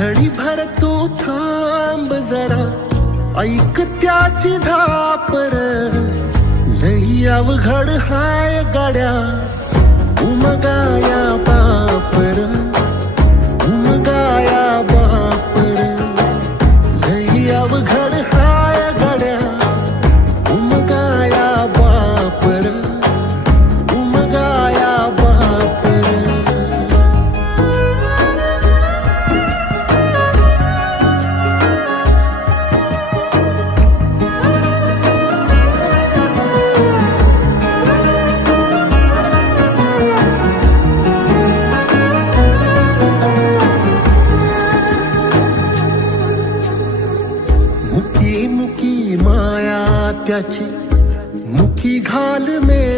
घडीभर तू थांब जरा, ऐक त्याची धापर. लई अवघड हाय गाड्या, उमगाया बापर, उमगाया बापर. लई अवघड हाय गाड्या, उमगाया बापर, उमगाया बापर. मुकी मुकी माया त्याची, मुकी घाल मे